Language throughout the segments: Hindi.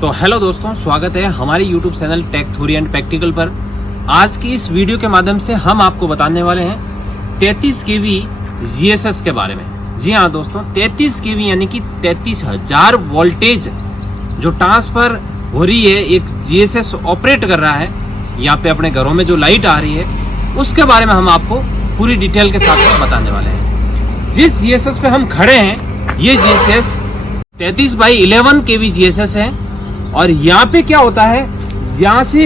तो हेलो दोस्तों, स्वागत है हमारे YouTube channel tech theory and practical पर। आज की इस वीडियो के माध्यम से हम आपको बताने वाले हैं 33 kV GSS के बारे में। जी हाँ दोस्तों, 33 kV यानी कि 33,000 वोल्टेज जो ट्रांसफर हो रही है, एक GSS ऑपरेट कर रहा है यहाँ पे अपने घरों में जो लाइट आ रही है, उसके बारे में हम आपको पूरी डिटेल के साथ बताने वाले हैं। जिस GSS पे हम खड़े हैं, ये GSS 33/11 kV GSS है। और यहाँ पे क्या होता है, यहाँ से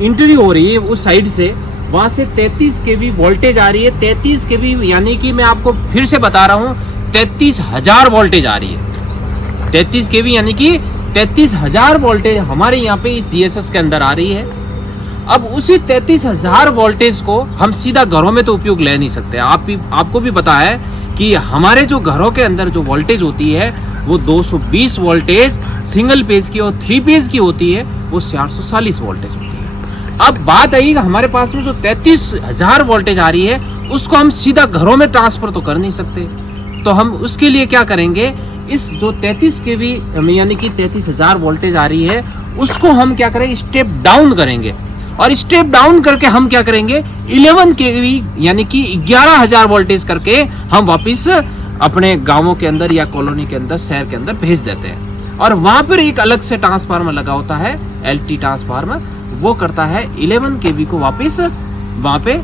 एंट्री हो रही है उस साइड से, वहां से 33 kV वोल्टेज आ रही है। 33 kV यानी कि मैं आपको फिर से बता रहा हूँ, 33,000 वोल्टेज आ रही है। 33 kV यानी कि 33,000 वोल्टेज हमारे यहाँ पे इस GSS के अंदर आ रही है। अब उसी 33,000 वोल्टेज को हम सीधा घरों में तो उपयोग ले नहीं सकते। आपको भी पता है कि हमारे जो घरों के अंदर जो वोल्टेज होती है वो 220 वोल्टेज सिंगल पेज की और 3 पेज की होती है, वो 440 वोल्टेज होती है। अब बात आई हमारे पास में जो 33,000 वोल्टेज आ रही है, उसको हम सीधा घरों में ट्रांसफर तो कर नहीं सकते। तो हम उसके लिए क्या करेंगे, इस जो 33 kV यानी कि 33,000 वोल्टेज आ रही है, उसको हम क्या करेंगे, स्टेप डाउन करेंगे। और स्टेप डाउन करके हम क्या करेंगे, 11 kV यानी कि 11,000 वोल्टेज करके हम वापिस अपने गांवों के अंदर या कॉलोनी के अंदर, शहर के अंदर भेज देते हैं। और वहां पर एक अलग से ट्रांसफार्मर लगा होता है, LT ट्रांसफार्मर, वो करता है 11 kV को वापिस वहां पे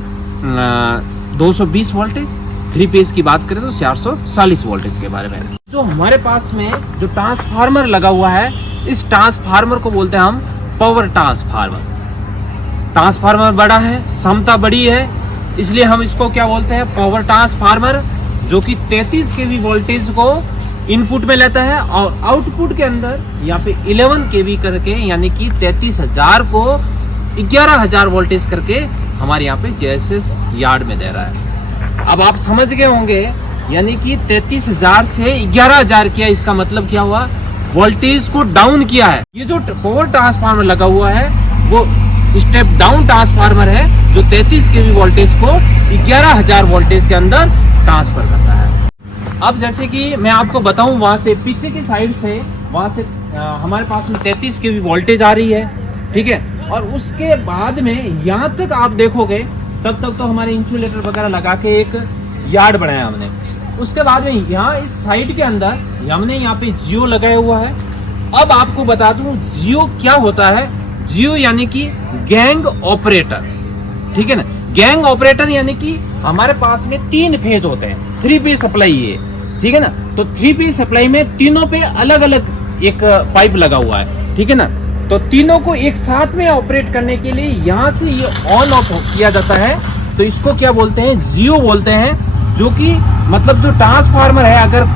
220 वोल्टेज। 3 पेज की बात करें तो 440 वोल्टेज के बारे में। जो हमारे पास में जो ट्रांसफार्मर लगा हुआ है, इस ट्रांसफार्मर को बोलते हैं हम पावर ट्रांसफार्मर। ट्रांसफार्मर बड़ा है, क्षमता बड़ी है, इसलिए हम इसको क्या बोलते हैं, पावर ट्रांसफार्मर, जो कि 33 kV वोल्टेज को इनपुट में लेता है और आउटपुट के अंदर यहाँ पे 11 kV करके यानी कि 33,000 को 11,000 वोल्टेज करके हमारे यहाँ पे GSS यार्ड में दे रहा है। अब आप समझ गए होंगे, यानी कि 33,000 से 11,000 किया, इसका मतलब क्या हुआ, वोल्टेज को डाउन किया है। ये जो पावर ट्रांसफार्मर लगा हुआ है वो स्टेप डाउन ट्रांसफार्मर है, जो 33 kV वोल्टेज को 11,000 वोल्टेज के अंदर ट्रांसफर करता है। अब जैसे कि मैं आपको बताऊं, वहां से पीछे की साइड से, वहां से हमारे पास में 33 kV वोल्टेज आ रही है, ठीक है। और उसके बाद में यहाँ तक आप देखोगे, तब तक तो हमारे इंसुलेटर वगैरह लगा के एक यार्ड बनाया हमने। उसके बाद में यहाँ इस साइड के अंदर हमने यहाँ पे जियो लगाया हुआ है। अब आपको बता दूं, जियो क्या होता है। जियो यानी कि गैंग ऑपरेटर, ठीक है ना। गैंग ऑपरेटर यानी कि हमारे पास में 3 फेज होते हैं, 3 पेज सप्लाई है, ठीक है ना। तो 3 पेज सप्लाई में तीनों पे अलग अलग एक पाइप लगा हुआ है, ठीक है ना। तो तीनों को एक साथ में ऑपरेट करने के लिए यहाँ से ये ऑन ऑफ किया जाता है। तो इसको क्या बोलते हैं, जियो बोलते हैं। जो कि मतलब जो ट्रांसफार्मर है, अगर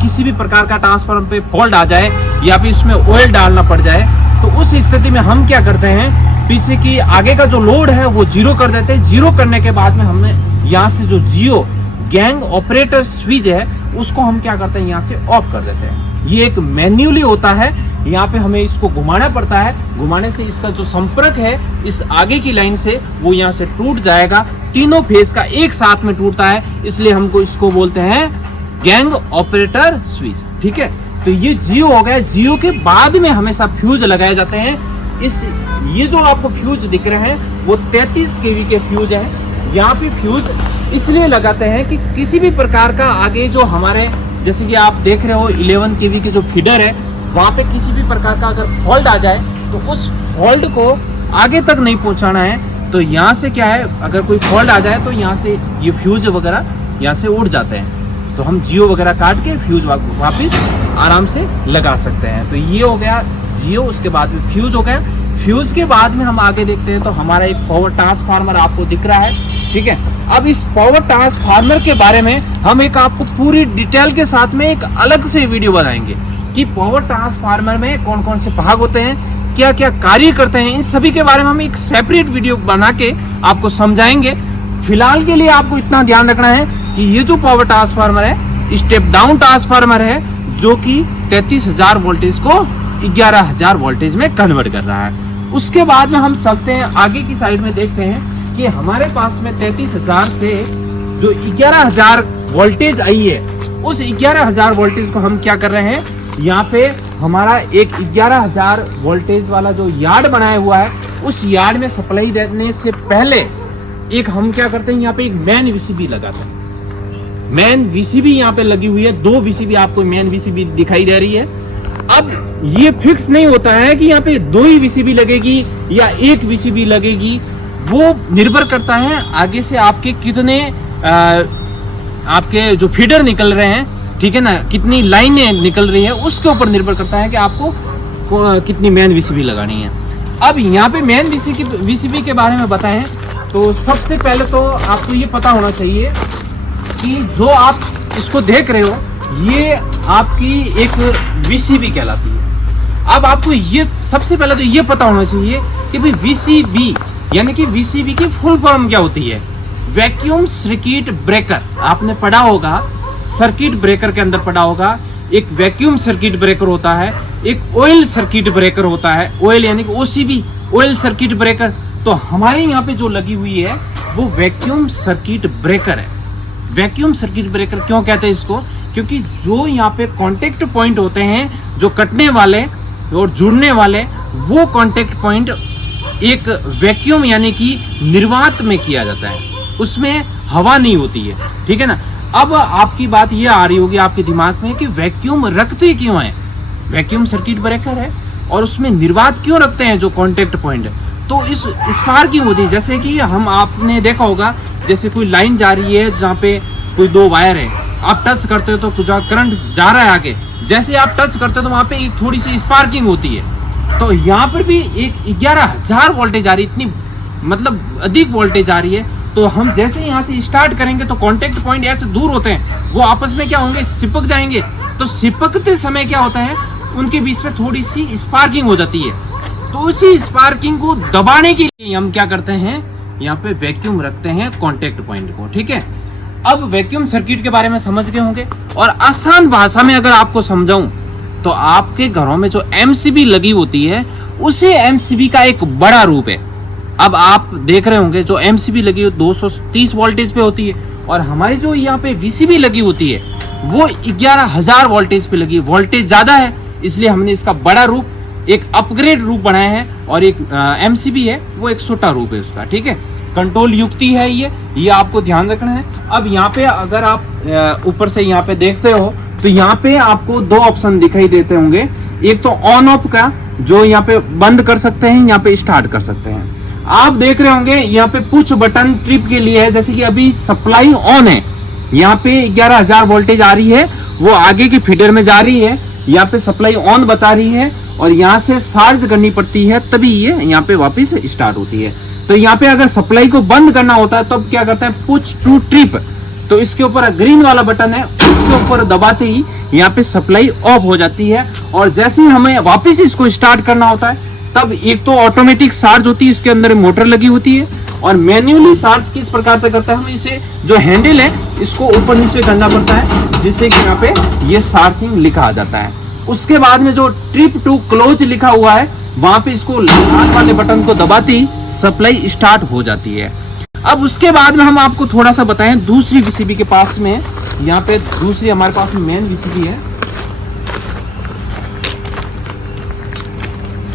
किसी भी प्रकार का ट्रांसफार्मर पे फॉल्ट आ जाए या फिर इसमें ऑयल डालना पड़ जाए, तो उस स्थिति में हम क्या करते हैं, पीछे की आगे का जो लोड है वो जीरो कर देते हैं। जीरो करने के बाद में हमने यहाँ से जो जियो गैंग ऑपरेटर स्विच है, उसको हम क्या करते हैं, यहाँ से ऑफ कर देते हैं। ये एक मैन्युअली होता है, यहाँ पे हमें इसको घुमाना पड़ता है। घुमाने से इसका जो संपर्क है इस आगे की लाइन से, वो यहाँ से टूट जाएगा। तीनों फेज का एक साथ में टूटता है, इसलिए हमको इसको बोलते हैं गैंग ऑपरेटर स्विच, ठीक है। तो ये जियो हो गया। जियो के बाद में हमेशा फ्यूज लगाए जाते हैं। ये जो आपको फ्यूज दिख रहे हैं वो 33 kV के फ्यूज है। यहाँ पे फ्यूज इसलिए लगाते हैं कि किसी भी प्रकार का आगे जो हमारे, जैसे कि आप देख रहे हो 11 kV के जो फीडर है, वहां पे किसी भी प्रकार का अगर फॉल्ट आ जाए तो उस फॉल्ट को आगे तक नहीं पहुंचाना है। तो यहाँ से क्या है, अगर कोई फॉल्ट आ जाए तो यहाँ से ये फ्यूज वगैरह यहाँ से उड़ जाते हैं। तो हम जियो वगैरह काट के फ्यूज वापस आराम से लगा सकते हैं। तो ये हो गया जियो। उसके बाद में फ्यूज हो गया। फ्यूज के बाद में हम आगे देखते हैं तो हमारा एक पावर ट्रांसफार्मर आपको दिख रहा है, ठीक है। अब इस पावर ट्रांसफार्मर के बारे में हम एक आपको पूरी डिटेल के साथ में एक अलग से वीडियो बनाएंगे कि पावर ट्रांसफार्मर में कौन कौन से भाग होते हैं, क्या क्या कार्य करते हैं। इन सभी के बारे में हम एक सेपरेट वीडियो बना के आपको समझाएंगे। फिलहाल के लिए आपको इतना ध्यान रखना है कि ये जो पावर ट्रांसफार्मर है, स्टेप डाउन ट्रांसफार्मर है, जो कि 33,000 वोल्टेज को 11,000 वोल्टेज में कन्वर्ट कर रहा है। उसके बाद में हम चलते हैं आगे की साइड में, देखते हैं कि हमारे पास में 33,000 से जो 11,000 वोल्टेज आई है, उस 11,000 वोल्टेज को हम क्या कर रहे हैं, यहाँ पे हमारा एक 11,000 वोल्टेज वाला जो यार्ड बनाया हुआ है, उस यार्ड में सप्लाई देने से पहले एक हम क्या करते हैं, यहाँ पे एक मेन वीसीबी लगाते हैं। मेन वीसीबी यहाँ पे लगी हुई है, 2 वीसीबी आपको मेन वीसीबी दिखाई दे रही है। अब ये फिक्स नहीं होता है कि यहाँ पे 2 ही वीसीबी लगेगी या 1 वीसीबी लगेगी, वो निर्भर करता है आगे से आपके कितने आपके जो फीडर निकल रहे हैं, ठीक है ना, कितनी लाइनें निकल रही है, उसके ऊपर निर्भर करता है कि आपको कितनी मेन वीसीबी लगानी है। अब यहाँ पे मेन वीसीबी के बारे में बताएं तो सबसे पहले तो आपको ये पता होना चाहिए कि जो आप इसको देख रहे हो ये आपकी एक वीसीबी कहलाती है। अब आपको ये सबसे पहले तो ये पता होना चाहिए कि भाई वीसीबी यानी कि वीसीबी की फुल फॉर्म क्या होती है। वैक्यूम सर्किट ब्रेकर, आपने पढ़ा होगा, सर्किट ब्रेकर के अंदर पढ़ा होगा। एक वैक्यूम सर्किट ब्रेकर होता है, एक ऑयल सर्किट ब्रेकर होता है। ऑयल यानी कि ओसीबी, ऑयल सर्किट ब्रेकर। तो हमारे यहाँ पे जो लगी हुई है वो वैक्यूम सर्किट ब्रेकर है। वैक्यूम सर्किट ब्रेकर क्यों कहते हैं इसको? क्योंकि जो यहाँ पे कांटेक्ट पॉइंट होते हैं, जो कटने वाले और जुड़ने वाले, वो कांटेक्ट पॉइंट एक वैक्यूम यानी कि निर्वात में किया जाता है, उसमें हवा नहीं होती है, ठीक है ना। अब आपकी बात ये आ रही होगी आपके दिमाग में कि वैक्यूम रखते क्यों है, वैक्यूम सर्किट ब्रेकर है और उसमें निर्वात क्यों रखते हैं जो कांटेक्ट पॉइंट है। तो इस स्पार्किंग होती है, जैसे कि हम आपने देखा होगा, जैसे कोई लाइन जा रही है जहाँ पे कोई 2 वायर है, आप टच करते हो तो कुछ करंट जा रहा है आगे, जैसे आप टच करते हो तो वहाँ पे एक थोड़ी सी स्पार्किंग होती है। तो यहाँ पर भी एक 11,000 वोल्टेज आ रही है, इतनी मतलब अधिक वोल्टेज आ रही है। तो हम जैसे यहाँ से स्टार्ट करेंगे तो कांटेक्ट पॉइंट ऐसे दूर होते हैं, वो आपस में क्या होंगे, चिपक जाएंगे। तो चिपकते समय क्या होता है, उनके बीच में थोड़ी सी स्पार्किंग हो जाती है। तो उसी स्पार्किंग को दबाने के लिए हम क्या करते हैं, यहाँ पे वैक्यूम रखते हैं कांटेक्ट पॉइंट को, ठीक है। अब वैक्यूम सर्किट के बारे में समझ गए होंगे, और आसान भाषा में अगर आपको समझाऊं तो आपके घरों में जो एमसीबी लगी होती है, उसे एमसीबी का एक बड़ा रूप है। अब आप देख रहे होंगे जो एमसीबी लगी हो 230 वोल्टेज पे होती है, और हमारी जो यहाँ पे वीसीबी लगी होती है वो 11,000 वोल्टेज पे लगी है। वोल्टेज ज्यादा है इसलिए हमने इसका बड़ा रूप, एक अपग्रेड रूप बनाया है, और एक एमसीबी है वो एक छोटा रूप है उसका, ठीक है। कंट्रोल युक्ति है ये आपको ध्यान रखना है। अब यहाँ पे अगर आप ऊपर से यहाँ पे देखते हो तो यहाँ पे आपको 2 ऑप्शन दिखाई देते होंगे, एक तो ऑन ऑफ का, जो यहाँ पे बंद कर सकते हैं, यहाँ पे स्टार्ट कर सकते हैं। आप देख रहे होंगे यहाँ पे पुश बटन ट्रिप के लिए है, जैसे कि अभी सप्लाई ऑन है, यहाँ पे 11,000 वोल्टेज आ रही है, वो आगे की फीडर में जा रही है, यहाँ पे सप्लाई ऑन बता रही है, और यहाँ से चार्ज करनी पड़ती है तभी ये यहाँ पे वापस स्टार्ट होती है। तो यहाँ पे अगर सप्लाई को बंद करना होता है तब क्या करते हैं, पुश टू ट्रिप। तो इसके ऊपर ग्रीन वाला बटन है, उसके ऊपर दबाते ही यहाँ पे सप्लाई ऑफ हो जाती है, और जैसे ही हमें वापस इसको स्टार्ट करना होता है तब एक तो ऑटोमेटिक चार्ज होती है, इसके अंदर मोटर लगी होती है, और मैन्युअली चार्ज किस प्रकार से करता है, हम इसे जो हैंडल है इसको ऊपर नीचे करना पड़ता है, जिससे कि यहाँ पे ये चार्जिंग लिखा आ जाता है। उसके बाद में जो ट्रिप टू क्लोज लिखा हुआ है वहां पे इसको लाल वाले बटन को दबाते ही सप्लाई स्टार्ट हो जाती है। अब उसके बाद में हम आपको थोड़ा सा बताएं दूसरी वीसीबी के पास में, यहाँ पे दूसरी हमारे पास मेन वीसीबी है।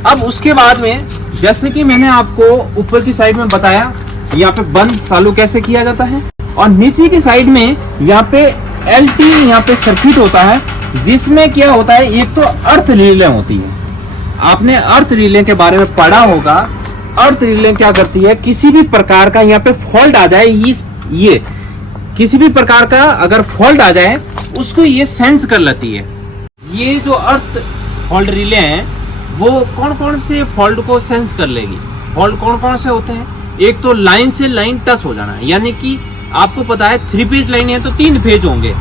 अब उसके बाद में जैसे कि मैंने आपको ऊपर की साइड में बताया, यहाँ पे बंद चालू कैसे किया जाता है, और नीचे की साइड में यहाँ पे एलटी यहाँ पे सर्किट होता है, जिसमें क्या होता है, एक तो अर्थ रिले होती है। आपने अर्थ रिले के बारे में पढ़ा होगा। अर्थ रिले क्या करती है, किसी भी प्रकार का यहाँ पे फॉल्ट आ जाए, ये किसी भी प्रकार का अगर फॉल्ट आ जाए उसको ये सेंस कर लेती है। ये जो अर्थ फॉल्ट रिले हैं वो कौन कौन से फॉल्ट को सेंस कर लेगी। फॉल्ट कौन कौन से होते हैं, एक तो लाइन से लाइन टच हो जाना, यानी कि आपको पता है 3 फेज लाइन है तो 3 फेज होंगे,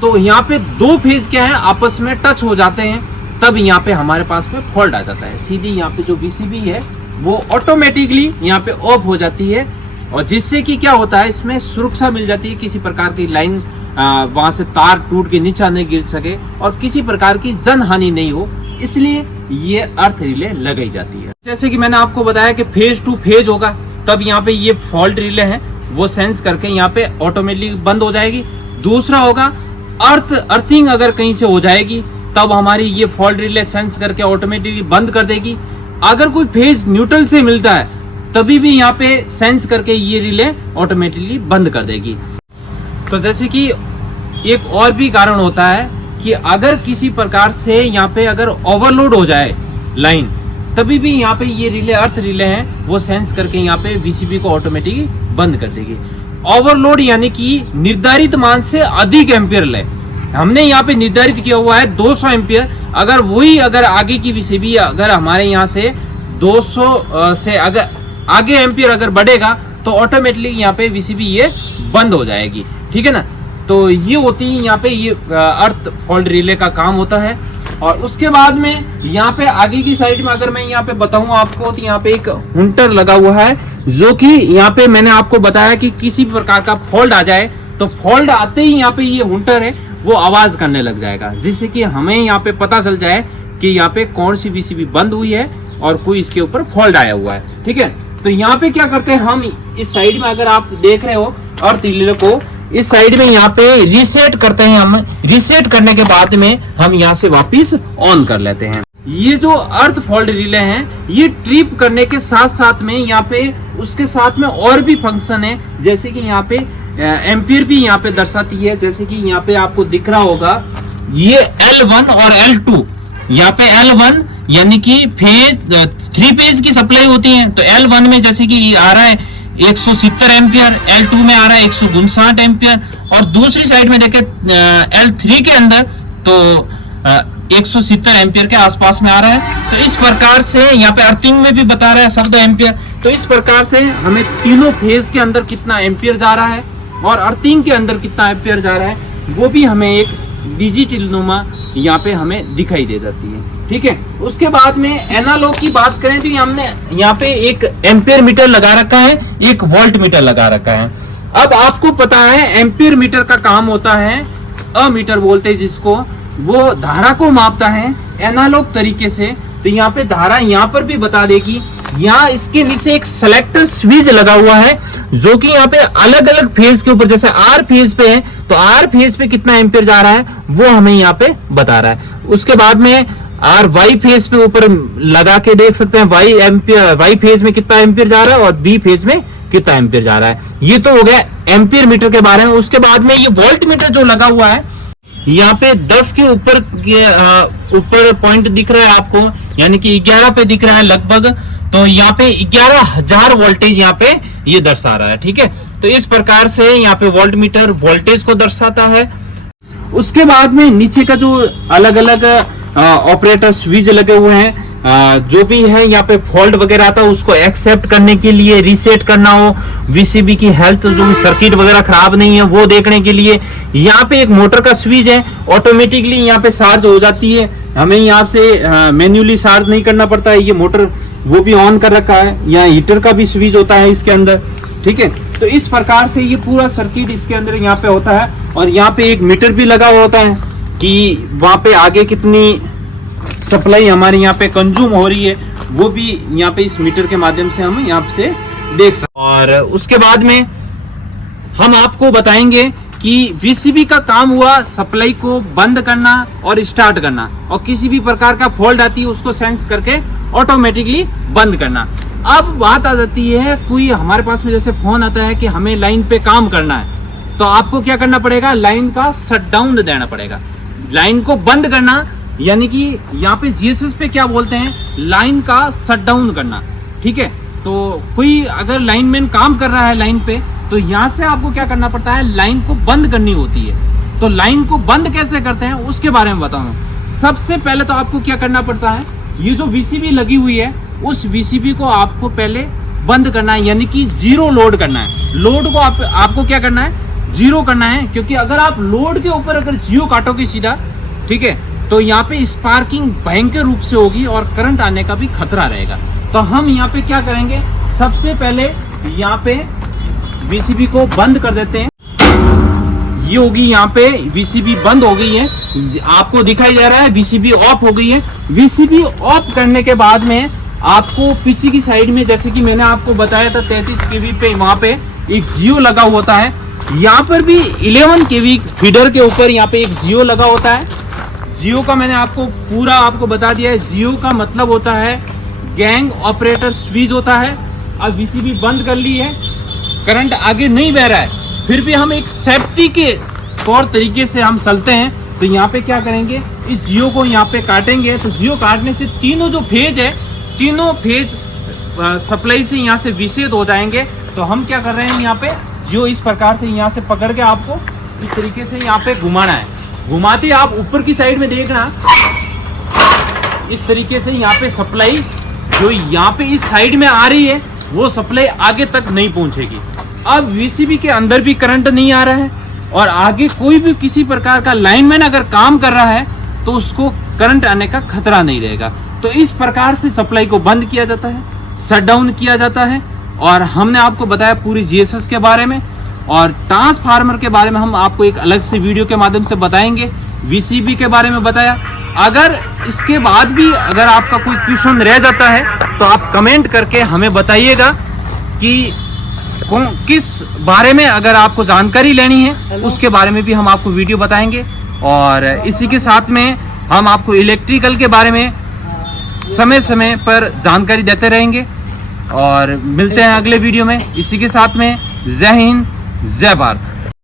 तो यहाँ पे 2 फेज क्या है आपस में टच हो जाते हैं, तब यहाँ पे हमारे पास में फॉल्ट आ जाता है। सीधी यहाँ पे जो वीसीबी है वो ऑटोमेटिकली यहाँ पे ऑफ हो जाती है, और जिससे कि क्या होता है, इसमें सुरक्षा मिल जाती है, किसी प्रकार की लाइन वहां से तार टूट के नीचे नहीं गिर सके और किसी प्रकार की जन हानि नहीं हो, इसलिए ये अर्थ रिले लगाई जाती है। जैसे कि मैंने आपको बताया कि फेज टू फेज होगा, तब यहाँ पे ये फॉल्ट रिले है वो सेंस करके यहाँ पे ऑटोमेटिकली बंद हो जाएगी। दूसरा होगा अर्थिंग, अगर कहीं से हो जाएगी तब हमारी ये फॉल्ट रिले सेंस करके ऑटोमेटिकली बंद कर देगी। अगर कोई फेज न्यूट्रल से मिलता है तभी भी यहाँ पे सेंस करके ये रिले ऑटोमेटिकली बंद कर देगी। तो जैसे कि एक और भी कारण होता है कि अगर किसी प्रकार से यहाँ पे अगर ओवरलोड हो जाए लाइन, तभी भी यहाँ पे ये रिले अर्थ रिले हैं वो सेंस करके यहाँ पे वीसीबी को ऑटोमेटिकली बंद कर देगी। ओवरलोड यानी कि निर्धारित मान से अधिक एम्पियर ले, हमने यहाँ पे निर्धारित किया हुआ है 200 एम्पियर। अगर वही अगर आगे की वीसीबी अगर हमारे यहाँ से 200 से अगर आगे एम्पियर अगर बढ़ेगा तो ऑटोमेटिकली यहाँ पे वीसीबी ये बंद हो जाएगी, ठीक है ना। तो ये होती है यहाँ पे ये अर्थ फॉल्ट रिले का काम होता है। और उसके बाद में यहाँ पे आगे की साइड में अगर मैं यहाँ पे बताऊं आपको तो यहाँ पे एक हुंटर लगा हुआ है, जो कि यहाँ पे मैंने आपको बताया कि किसी प्रकार का फॉल्ट आ जाए तो फॉल्ट आते ही यहाँ पे ये हुंटर है वो आवाज करने लग जाएगा, जिससे कि हमें यहाँ पे पता चल जाए कि यहाँ पे कौन सी वीसीबी बंद हुई है और कोई इसके ऊपर फॉल्ट आया हुआ है, ठीक है। तो यहाँ पे क्या करते हैं हम, इस साइड में अगर आप देख रहे हो अर्थ रिले को, इस साइड में यहाँ पे रीसेट करते हैं हम। रीसेट करने के बाद में हम यहाँ से वापस ऑन कर लेते हैं। ये जो अर्थ फॉल्ट रिले हैं ये ट्रिप करने के साथ साथ में यहाँ पे उसके साथ में और भी फंक्शन है, जैसे कि यहाँ पे एम्पियर भी यहाँ पे दर्शाती है। जैसे कि यहाँ पे आपको दिख रहा होगा ये L1 और L2, यहाँ पे L1 यानी कि फेज 3 फेज की सप्लाई होती है। तो L1 में जैसे कि आ रहा है 170 एम्पियर, L2 में आ रहा है 159 एम्पियर, और दूसरी साइड में देखें L3 के अंदर तो 170 एम्पियर के आसपास में आ रहा है। तो इस प्रकार से यहाँ पे अर्थिंग में भी बता रहा है 100 एम्पियर। तो इस प्रकार से हमें तीनों फेज के अंदर कितना एम्पियर जा रहा है और अर्थिंग के अंदर कितना एम्पियर जा रहा है वो भी हमें एक डिजिटल नुमा यहाँ पे हमें दिखाई दे जाती है, ठीक है। उसके बाद में एनालॉग की बात करें तो हमने यहाँ पे एक एम्पियर मीटर लगा रखा है, एक वोल्ट मीटर लगा रखा है। अब आपको पता है एम्पियर मीटर का काम होता है, अमीटर बोलते हैं जिसको, वो धारा को मापता है एनालॉग तरीके से। तो यहाँ पे धारा यहाँ पर भी बता देगी। यहाँ इसके नीचे एक सेलेक्टर स्विच लगा हुआ है जो कि यहाँ पे अलग अलग फेज के ऊपर, जैसे आर फेज पे है तो आर फेज पे कितना एम्पियर जा रहा है वो हमें यहाँ पे बता रहा है। उसके बाद में आर वाई फेज पे ऊपर लगा के देख सकते हैं वाई फेज में कितना एम्पियर जा रहा है और बी फेज में कितना एम्पियर जा रहा है। ये तो हो गया एम्पियर मीटर के बारे में। उसके बाद में ये वोल्ट मीटर जो लगा हुआ है यहाँ पे 10 के ऊपर पॉइंट दिख रहा है आपको, यानी कि 11 पे दिख रहा है लगभग। तो यहाँ पे 11,000 वोल्टेज यहाँ पे ये दर्शा रहा है, ठीक है। तो इस प्रकार से यहाँ पे वोल्ट मीटर वोल्टेज को दर्शाता है। उसके बाद में नीचे का जो अलग अलग ऑपरेटर स्विच लगे हुए हैं, जो भी है यहाँ पे फॉल्ट वगैरह आता है उसको एक्सेप्ट करने के लिए, रीसेट करना हो, वीसीबी की हेल्थ जो सर्किट वगैरह खराब नहीं है वो देखने के लिए। यहाँ पे एक मोटर का स्विच है, ऑटोमेटिकली यहाँ पे चार्ज हो जाती है, हमें यहाँ से मैन्युअली चार्ज नहीं करना पड़ता है। ये मोटर वो भी ऑन कर रखा है। यहाँ हीटर का भी स्विच होता है इसके अंदर, ठीक है। तो इस प्रकार से ये पूरा सर्किट इसके अंदर यहाँ पे होता है। और यहाँ पे एक मीटर भी लगा हुआ होता है कि वहां पे आगे कितनी सप्लाई हमारे यहाँ पे कंज्यूम हो रही है, वो भी यहाँ पे इस मीटर के माध्यम से हम यहाँ से देख सकते हैं। और उसके बाद में हम आपको बताएंगे कि वीसीबी का काम हुआ सप्लाई को बंद करना और स्टार्ट करना, और किसी भी प्रकार का फॉल्ट आती है उसको सेंस करके ऑटोमेटिकली बंद करना। अब बात आ जाती है, कोई हमारे पास में जैसे फोन आता है कि हमें लाइन पे काम करना है, तो आपको क्या करना पड़ेगा, लाइन का शटडाउन देना पड़ेगा। लाइन को बंद करना यानी कि यहाँ पे जीएसएस पे क्या बोलते हैं, लाइन का शटडाउन करना, ठीक है। तो कोई अगर लाइनमैन काम कर रहा है लाइन पे, तो यहाँ से आपको क्या करना पड़ता है, लाइन को बंद करनी होती है। तो लाइन को बंद कैसे करते हैं उसके बारे में बताऊँ। सबसे पहले तो आपको क्या करना पड़ता है, ये जो वीसीबी लगी हुई है उस वीसीबी को आपको पहले बंद करना है, यानी कि जीरो लोड करना है। लोड को आपको क्या करना है, जीरो करना है। क्योंकि अगर आप लोड के ऊपर अगर जियो काटोगे सीधा, ठीक है, तो यहाँ पे स्पार्किंग भयंकर रूप से होगी और करंट आने का भी खतरा रहेगा। तो हम यहाँ पे क्या करेंगे, सबसे पहले यहाँ पे वीसीबी को बंद कर देते हैं। ये होगी यहाँ पे वीसीबी बंद हो गई है, आपको दिखाई दे रहा है वीसीबी ऑफ हो गई है। वीसीबी ऑफ करने के बाद में आपको पीछे की साइड में, जैसे कि मैंने आपको बताया था 33 केवी पे वहां पे एक जियो लगा होता है। यहाँ पर भी 11 केवी फीडर के ऊपर यहाँ पे एक जियो लगा होता है। जियो का मैंने आपको बता दिया है। जियो का मतलब होता है गैंग ऑपरेटर स्विच होता है। अब वीसीबी बंद कर ली है, करंट आगे नहीं बह रहा है, फिर भी हम एक सेफ्टी के तौर तरीके से हम चलते हैं। तो यहाँ पे क्या करेंगे, इस जियो को यहाँ पे काटेंगे। तो जियो काटने से तीनों जो फेज है, तीनों फेज सप्लाई से यहाँ से विच्छेद हो जाएंगे। तो हम क्या कर रहे हैं, यहाँ पे जियो इस प्रकार से यहाँ से पकड़ के आपको इस तरीके से यहाँ पे घुमाना है। घुमाते आप ऊपर की साइड में देखना, इस तरीके से यहाँ पे सप्लाई जो यहाँ पे इस साइड में आ रही है वो सप्लाई आगे तक नहीं पहुंचेगी। अब वीसीबी के अंदर भी करंट नहीं आ रहा है और आगे कोई भी किसी प्रकार का लाइनमैन अगर काम कर रहा है तो उसको करंट आने का खतरा नहीं रहेगा। तो इस प्रकार से सप्लाई को बंद किया जाता है, शट डाउन किया जाता है। और हमने आपको बताया पूरी जीएसएस के बारे में, और ट्रांसफार्मर के बारे में हम आपको एक अलग से वीडियो के माध्यम से बताएंगे। वीसीबी के बारे में बताया। अगर इसके बाद भी अगर आपका कोई क्वेश्चन रह जाता है तो आप कमेंट करके हमें बताइएगा कि किस बारे में अगर आपको जानकारी लेनी है, उसके बारे में भी हम आपको वीडियो बताएंगे। और इसी के साथ में हम आपको इलेक्ट्रिकल के बारे में समय समय पर जानकारी देते रहेंगे। और मिलते हैं अगले वीडियो में। इसी के साथ में जय हिंद, जय भारत।